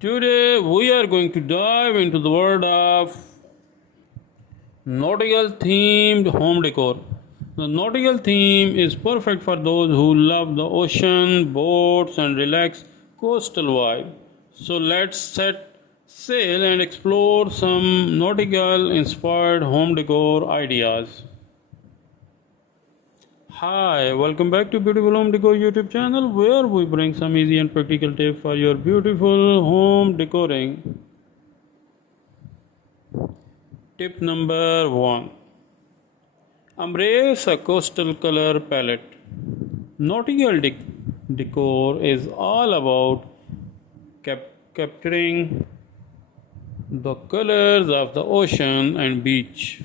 Today we are going to dive into the world of nautical themed home decor. The nautical theme is perfect for those who love the ocean, boats, and relaxed coastal vibe. So let's set sail and explore some nautical inspired home decor ideas. Hi, welcome back to Beautiful Home Decor YouTube channel where we bring some easy and practical tips for your beautiful home decoring. Tip number 1. Embrace a coastal color palette. Nautical decor is all about capturing the colors of the ocean and beach.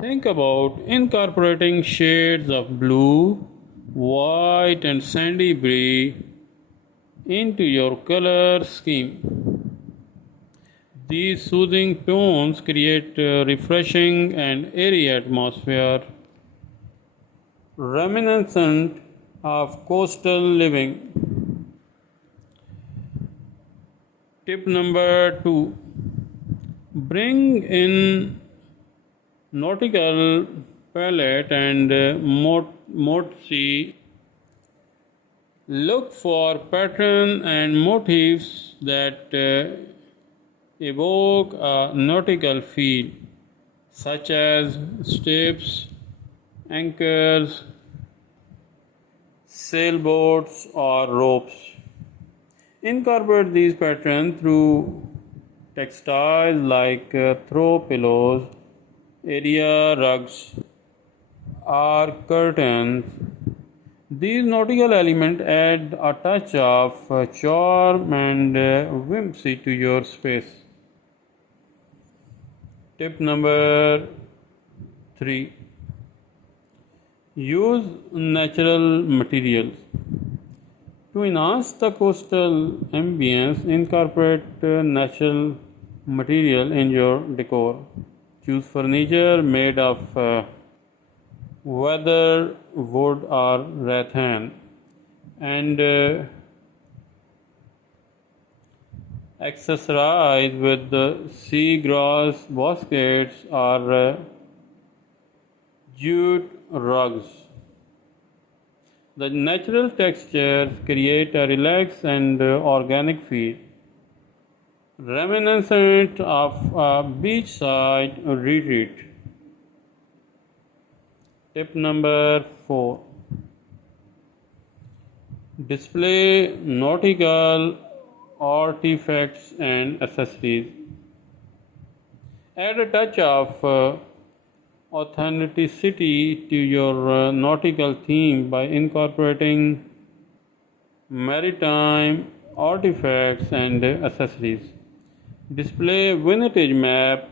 Think about incorporating shades of blue, white, and sandy gray into your color scheme. These soothing tones create a refreshing and airy atmosphere, reminiscent of coastal living. Tip number 2. Bring in nautical palette and motifs. Look for patterns and motifs that evoke a nautical feel, such as ships, anchors, sailboats, or ropes. Incorporate these patterns through textiles like throw pillows, area rugs, or curtains. These nautical elements add a touch of charm and whimsy to your space. Tip number 3. Use natural materials. To enhance the coastal ambience, incorporate natural material in your decor. Choose furniture made of weathered wood or rattan and accessorize with the seagrass baskets or jute rugs. The natural textures create a relaxed and organic feel, reminiscent of a beachside retreat. Tip number 4. Display nautical artifacts and accessories. Add a touch of authenticity to your nautical theme by incorporating maritime artifacts and accessories. Display vintage map,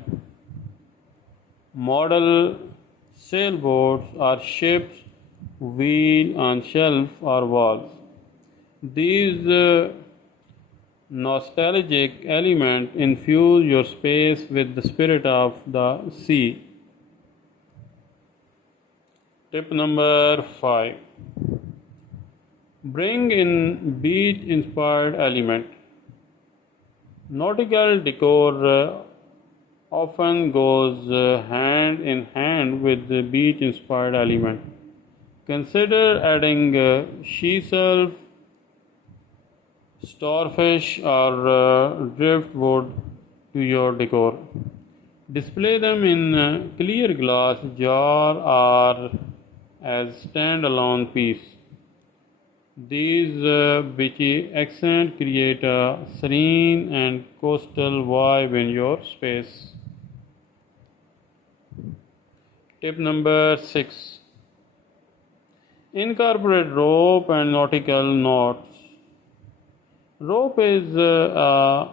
model sailboats or ships wheel on shelf or walls. These nostalgic elements infuse your space with the spirit of the sea. Tip number 5. Bring in beach inspired element. Nautical decor often goes hand in hand with the beach inspired element. Consider adding she-shelf, starfish, or driftwood to your decor. Display them in a clear glass jar or as standalone piece. These beachy accents create a serene and coastal vibe in your space. Tip number 6. Incorporate rope and nautical knots. Rope is a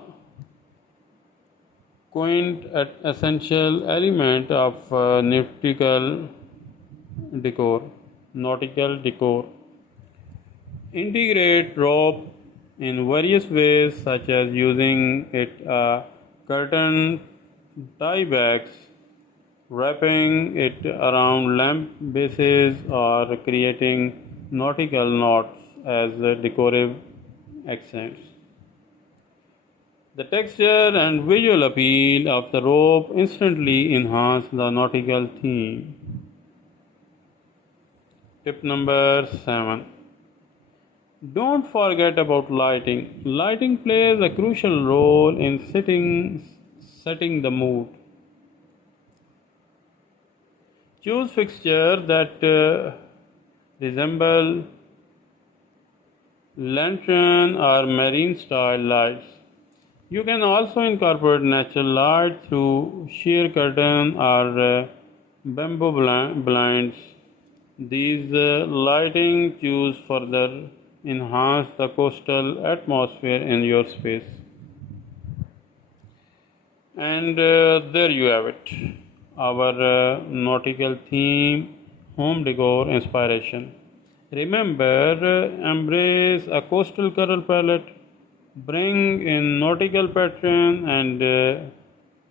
quaint essential element of nautical decor. Integrate rope in various ways, such as using it curtain tie backs, wrapping it around lamp bases, or creating nautical knots as decorative accents. The texture and visual appeal of the rope instantly enhance the nautical theme. Tip number 7. Don't forget about lighting. Lighting plays a crucial role in setting the mood. Choose fixtures that resemble lantern or marine style lights. You can also incorporate natural light through sheer curtain or bamboo blinds. These lighting cues further enhance the coastal atmosphere in your space. And there you have it, our nautical theme home decor inspiration. Remember, embrace a coastal color palette, bring in nautical pattern and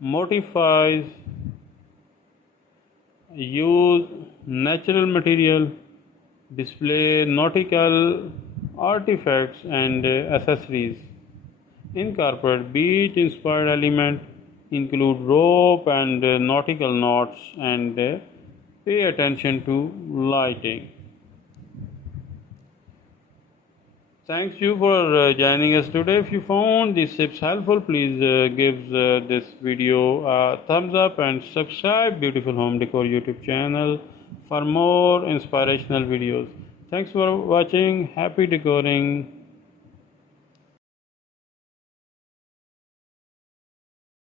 motifs, use natural material, display nautical artifacts and accessories, incorporate beach inspired element, include rope and nautical knots, and pay attention to lighting. Thanks you for joining us today. If you found these tips helpful, please give this video a thumbs up and subscribe Beautiful Home Decor YouTube channel for more inspirational videos. Thanks for watching. Happy decoring.